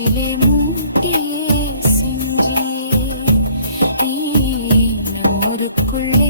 நெஞ்சிலே மூட்டியே சென்றே நம்மருக்குள்ளே